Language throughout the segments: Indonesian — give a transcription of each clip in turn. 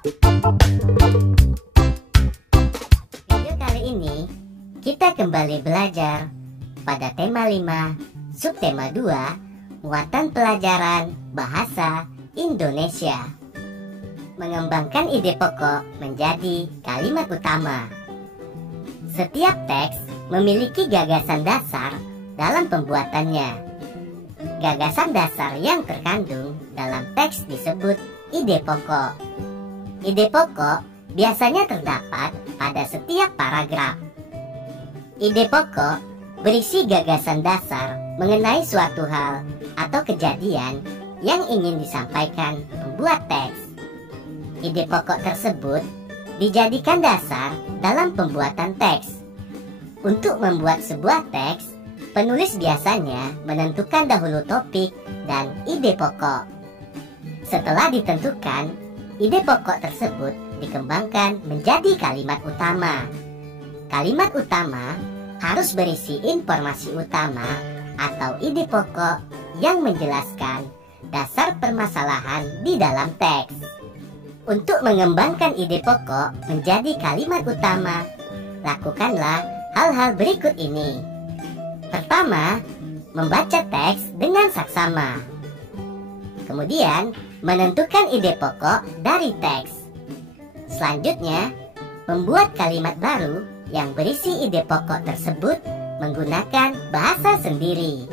Video kali ini kita kembali belajar pada tema 5, subtema 2, muatan pelajaran bahasa Indonesia. Mengembangkan ide pokok menjadi kalimat utama. Setiap teks memiliki gagasan dasar dalam pembuatannya. Gagasan dasar yang terkandung dalam teks disebut ide pokok. Ide pokok biasanya terdapat pada setiap paragraf. Ide pokok berisi gagasan dasar mengenai suatu hal atau kejadian yang ingin disampaikan pembuat teks. Ide pokok tersebut dijadikan dasar dalam pembuatan teks. Untuk membuat sebuah teks, penulis biasanya menentukan dahulu topik dan ide pokok. Setelah ditentukan, ide pokok tersebut dikembangkan menjadi kalimat utama. Kalimat utama harus berisi informasi utama atau ide pokok yang menjelaskan dasar permasalahan di dalam teks. Untuk mengembangkan ide pokok menjadi kalimat utama, lakukanlah hal-hal berikut ini. Pertama, membaca teks dengan saksama. Kemudian, menentukan ide pokok dari teks. Selanjutnya, membuat kalimat baru yang berisi ide pokok tersebut menggunakan bahasa sendiri.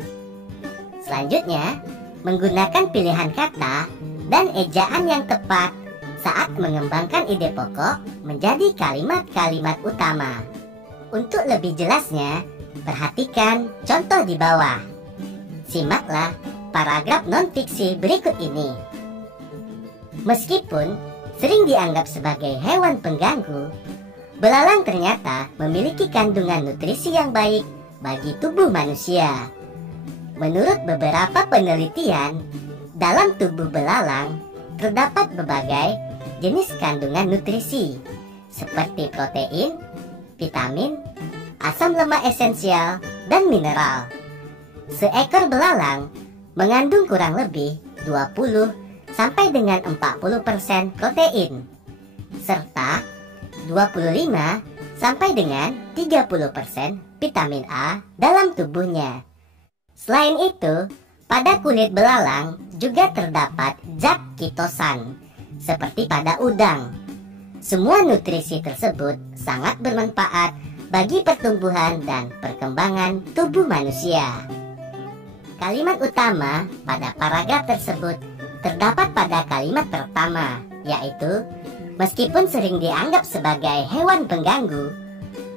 Selanjutnya, menggunakan pilihan kata dan ejaan yang tepat saat mengembangkan ide pokok menjadi kalimat-kalimat utama. Untuk lebih jelasnya, perhatikan contoh di bawah. Simaklah paragraf non-fiksi berikut ini. Meskipun sering dianggap sebagai hewan pengganggu, belalang ternyata memiliki kandungan nutrisi yang baik bagi tubuh manusia. Menurut beberapa penelitian, dalam tubuh belalang terdapat berbagai jenis kandungan nutrisi seperti protein, vitamin, asam lemak esensial, dan mineral. Seekor belalang mengandung kurang lebih 20 sampai dengan 40% protein, serta 25 sampai dengan 30% vitamin A dalam tubuhnya. Selain itu, pada kulit belalang juga terdapat zat kitosan, seperti pada udang. Semua nutrisi tersebut sangat bermanfaat bagi pertumbuhan dan perkembangan tubuh manusia. Kalimat utama pada paragraf tersebut terdapat pada kalimat pertama, yaitu meskipun sering dianggap sebagai hewan pengganggu,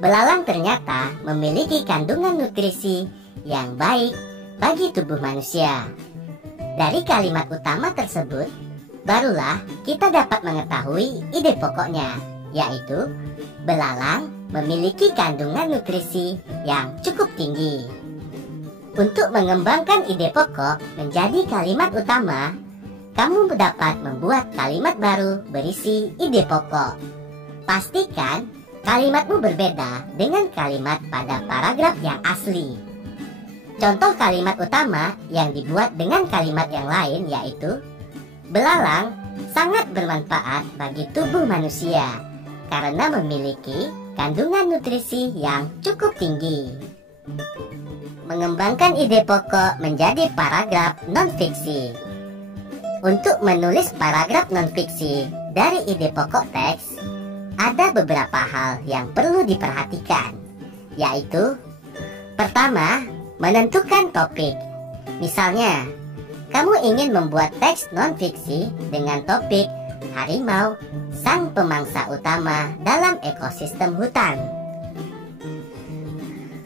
belalang ternyata memiliki kandungan nutrisi yang baik bagi tubuh manusia. Dari kalimat utama tersebut, barulah kita dapat mengetahui ide pokoknya, yaitu belalang memiliki kandungan nutrisi yang cukup tinggi. Untuk mengembangkan ide pokok menjadi kalimat utama, kamu dapat membuat kalimat baru berisi ide pokok. Pastikan kalimatmu berbeda dengan kalimat pada paragraf yang asli. Contoh kalimat utama yang dibuat dengan kalimat yang lain yaitu, belalang sangat bermanfaat bagi tubuh manusia karena memiliki kandungan nutrisi yang cukup tinggi. Mengembangkan ide pokok menjadi paragraf non-fiksi. Untuk menulis paragraf non-fiksi dari ide pokok teks, ada beberapa hal yang perlu diperhatikan, yaitu pertama, menentukan topik. Misalnya, kamu ingin membuat teks non-fiksi dengan topik harimau, sang pemangsa utama dalam ekosistem hutan.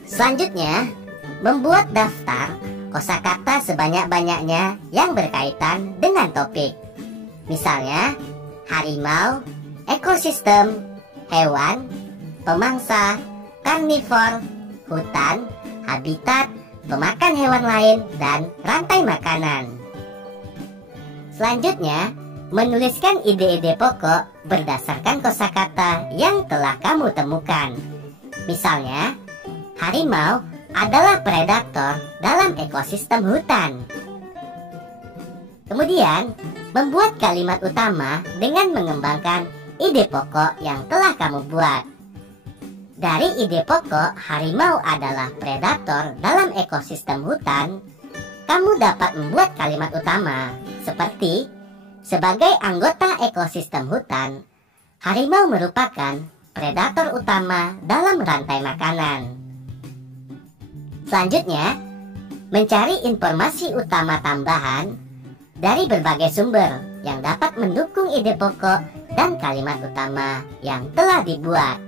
Selanjutnya, membuat daftar kosakata sebanyak-banyaknya yang berkaitan dengan topik. Misalnya, harimau, ekosistem, hewan, pemangsa, karnivor, hutan, habitat, pemakan hewan lain, dan rantai makanan. Selanjutnya, menuliskan ide-ide pokok berdasarkan kosakata yang telah kamu temukan. Misalnya, harimau adalah predator dalam ekosistem hutan. Kemudian, Membuat kalimat utama dengan mengembangkan ide pokok yang telah kamu buat. Dari ide pokok harimau adalah predator dalam ekosistem hutan, kamu dapat membuat kalimat utama seperti, sebagai anggota ekosistem hutan, harimau merupakan predator utama dalam rantai makanan. Selanjutnya, mencari informasi utama tambahan dari berbagai sumber yang dapat mendukung ide pokok dan kalimat utama yang telah dibuat.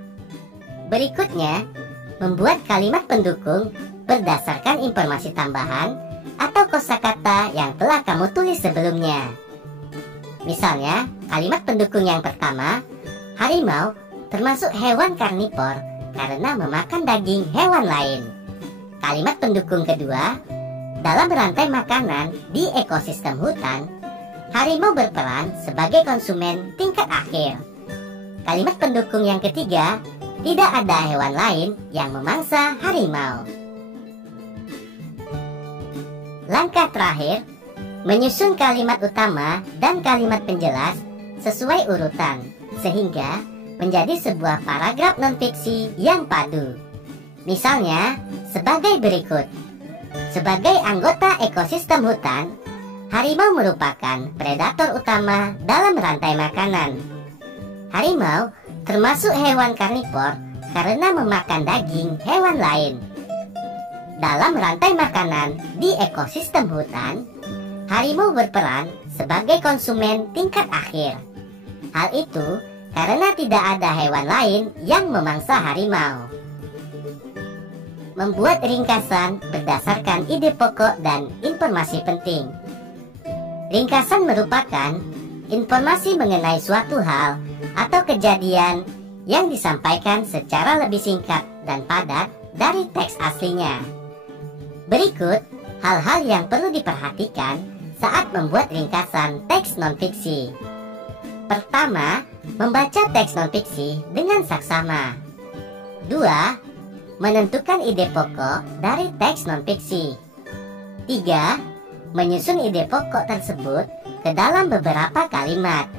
Berikutnya, membuat kalimat pendukung berdasarkan informasi tambahan atau kosakata yang telah kamu tulis sebelumnya. Misalnya, kalimat pendukung yang pertama, harimau termasuk hewan karnivor karena memakan daging hewan lain. Kalimat pendukung kedua, dalam rantai makanan di ekosistem hutan, harimau berperan sebagai konsumen tingkat akhir. Kalimat pendukung yang ketiga, tidak ada hewan lain yang memangsa harimau. Langkah terakhir, menyusun kalimat utama dan kalimat penjelas sesuai urutan, sehingga menjadi sebuah paragraf non-fiksi yang padu. Misalnya, sebagai berikut. Sebagai anggota ekosistem hutan, harimau merupakan predator utama dalam rantai makanan. Harimau termasuk hewan karnivor karena memakan daging hewan lain. Dalam rantai makanan di ekosistem hutan, harimau berperan sebagai konsumen tingkat akhir. Hal itu karena tidak ada hewan lain yang memangsa harimau. Membuat ringkasan berdasarkan ide pokok dan informasi penting. Ringkasan merupakan informasi mengenai suatu hal atau kejadian yang disampaikan secara lebih singkat dan padat dari teks aslinya. Berikut hal-hal yang perlu diperhatikan saat membuat ringkasan teks non-fiksi. Pertama, membaca teks non-fiksi dengan saksama. 2. Menentukan ide pokok dari teks non-fiksi. 3. Menyusun ide pokok tersebut ke dalam beberapa kalimat.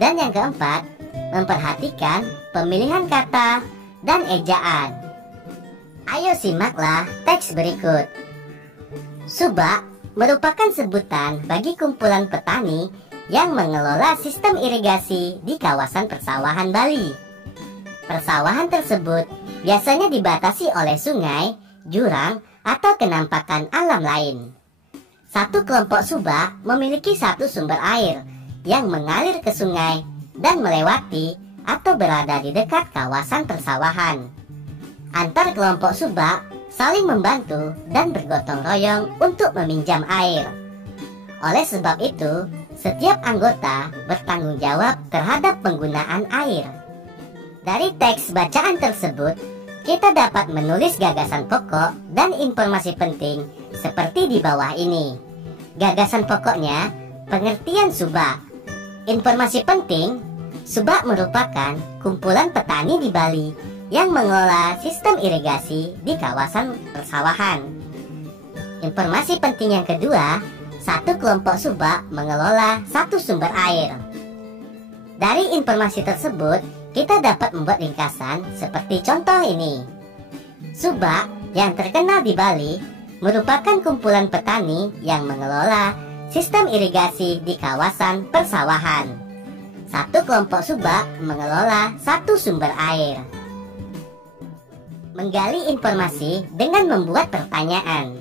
Dan yang keempat, memperhatikan pemilihan kata dan ejaan. Ayo simaklah teks berikut. Subak merupakan sebutan bagi kumpulan petani yang mengelola sistem irigasi di kawasan persawahan Bali. Persawahan tersebut biasanya dibatasi oleh sungai, jurang, atau kenampakan alam lain. Satu kelompok subak memiliki satu sumber air yang mengalir ke sungai dan melewati atau berada di dekat kawasan persawahan. Antar kelompok subak saling membantu dan bergotong royong untuk meminjam air. Oleh sebab itu, setiap anggota bertanggung jawab terhadap penggunaan air. Dari teks bacaan tersebut, kita dapat menulis gagasan pokok dan informasi penting seperti di bawah ini. Gagasan pokoknya, pengertian subak. Informasi penting, subak merupakan kumpulan petani di Bali yang mengelola sistem irigasi di kawasan persawahan. Informasi penting yang kedua, satu kelompok subak mengelola satu sumber air. Dari informasi tersebut, kita dapat membuat ringkasan seperti contoh ini. Subak yang terkenal di Bali merupakan kumpulan petani yang mengelola sistem irigasi di kawasan persawahan. Satu kelompok subak mengelola satu sumber air. Menggali informasi dengan membuat pertanyaan.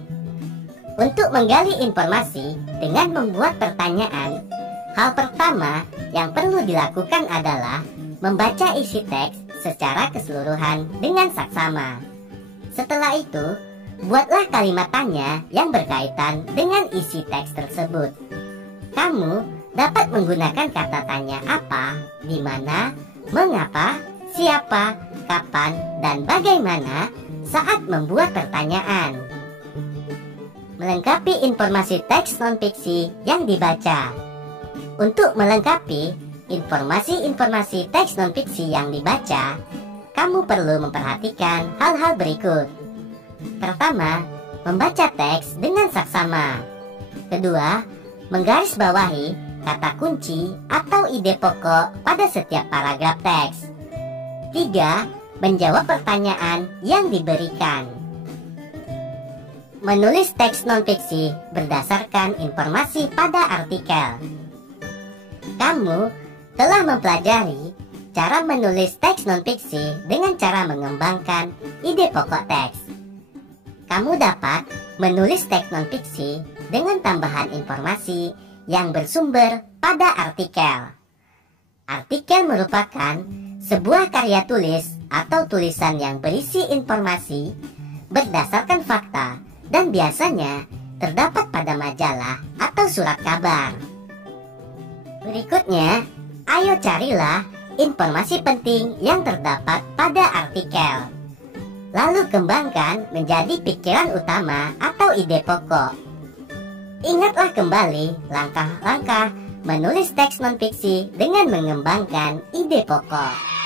Untuk menggali informasi dengan membuat pertanyaan, hal pertama yang perlu dilakukan adalah membaca isi teks secara keseluruhan dengan saksama. Setelah itu, buatlah kalimat tanya yang berkaitan dengan isi teks tersebut. Kamu dapat menggunakan kata tanya apa, di mana, mengapa, siapa, kapan, dan bagaimana saat membuat pertanyaan. Melengkapi informasi teks non-fiksi yang dibaca. Untuk melengkapi informasi-informasi teks non-fiksi yang dibaca, kamu perlu memperhatikan hal-hal berikut. Pertama, membaca teks dengan saksama. Kedua, menggarisbawahi kata kunci atau ide pokok pada setiap paragraf teks. 3. Menjawab pertanyaan yang diberikan. Menulis teks non-fiksi berdasarkan informasi pada artikel. Kamu telah mempelajari cara menulis teks non-fiksi dengan cara mengembangkan ide pokok teks. Kamu dapat menulis teks non-fiksi dengan tambahan informasi yang bersumber pada artikel. Artikel merupakan sebuah karya tulis atau tulisan yang berisi informasi berdasarkan fakta dan biasanya terdapat pada majalah atau surat kabar. Berikutnya, ayo carilah informasi penting yang terdapat pada artikel. Lalu kembangkan menjadi pikiran utama atau ide pokok. Ingatlah kembali langkah-langkah menulis teks non-fiksi dengan mengembangkan ide pokok.